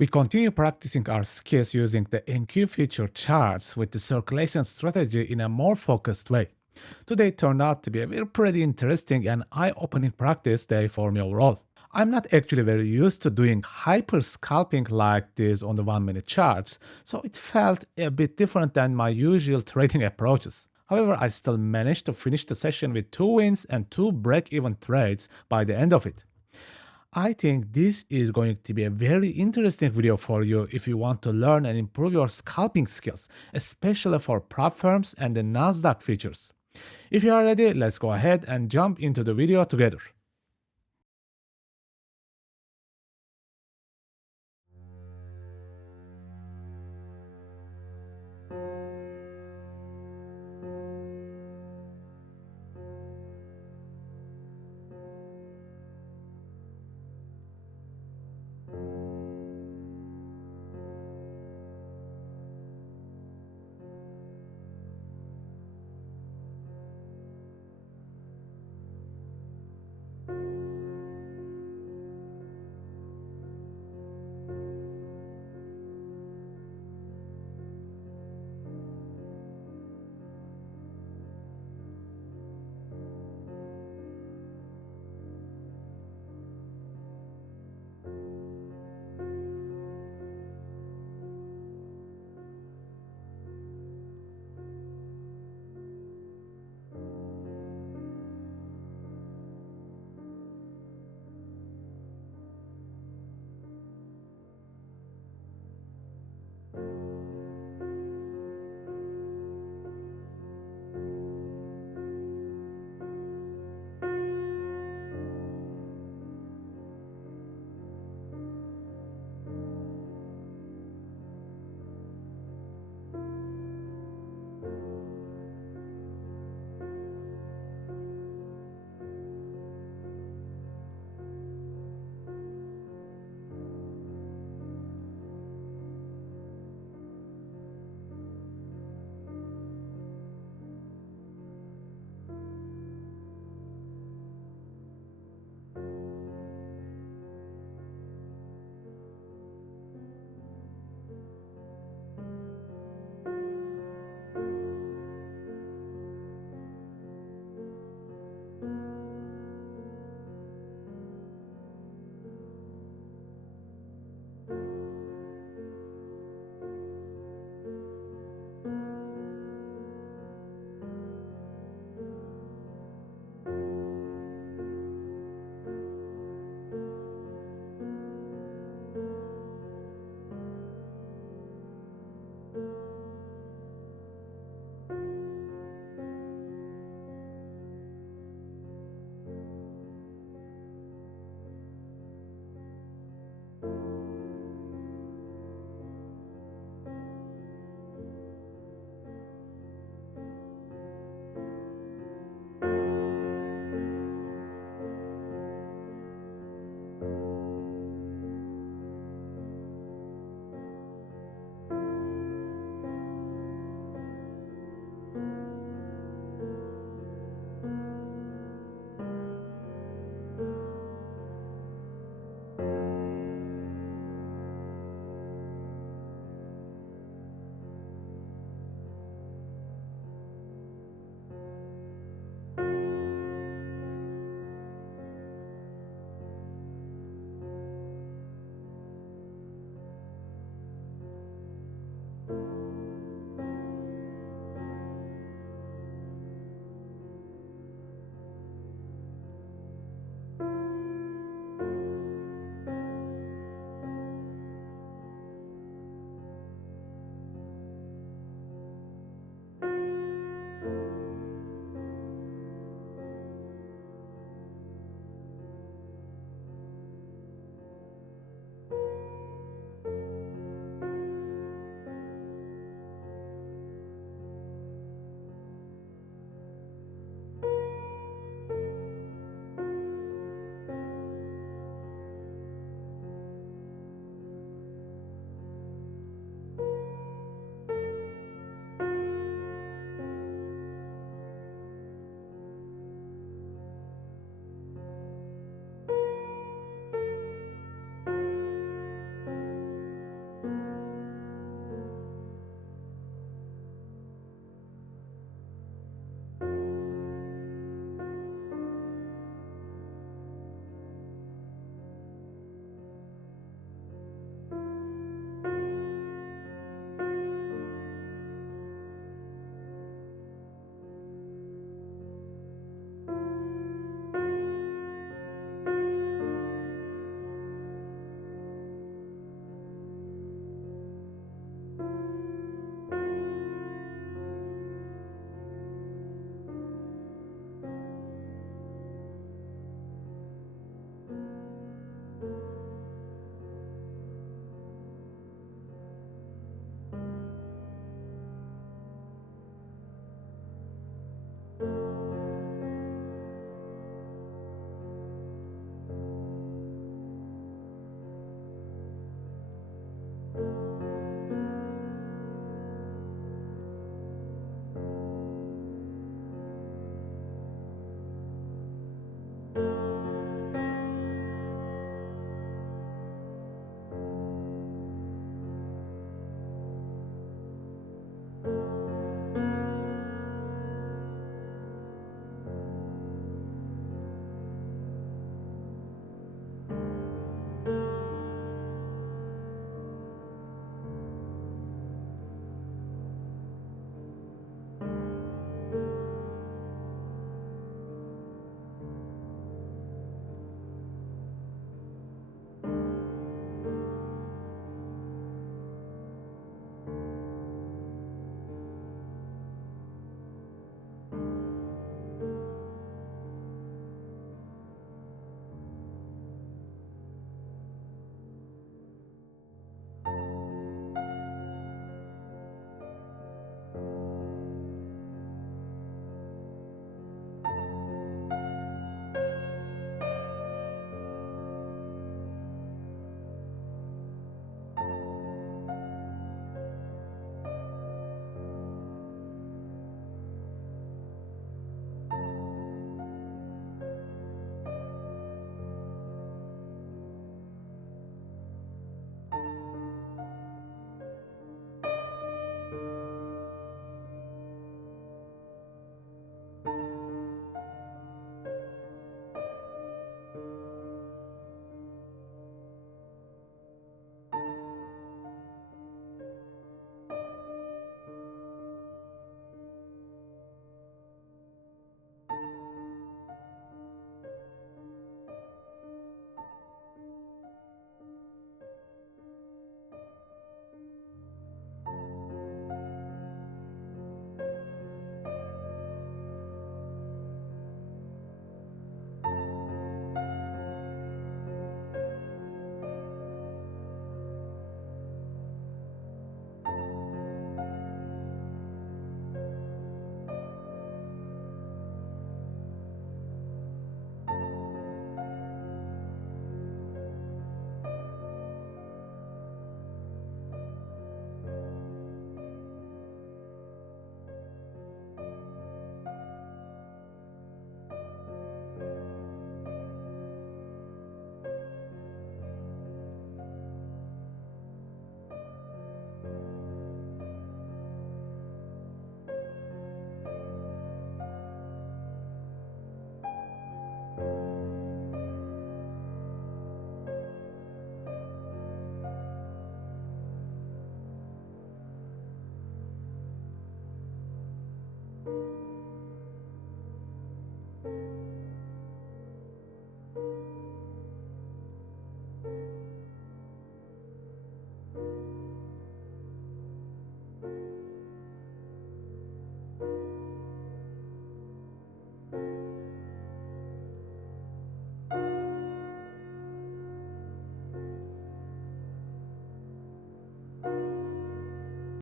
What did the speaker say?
We continue practicing our skills using the NQ feature charts with the circulation strategy in a more focused way. Today turned out to be a very pretty interesting and eye-opening practice day for me overall. I'm not actually very used to doing hyper scalping like this on the 1-minute charts, so it felt a bit different than my usual trading approaches. However, I still managed to finish the session with 2 wins and 2 break-even trades by the end of it. I think this is going to be a very interesting video for you if you want to learn and improve your scalping skills, especially for prop firms and the Nasdaq futures. If you are ready, let's go ahead and jump into the video together.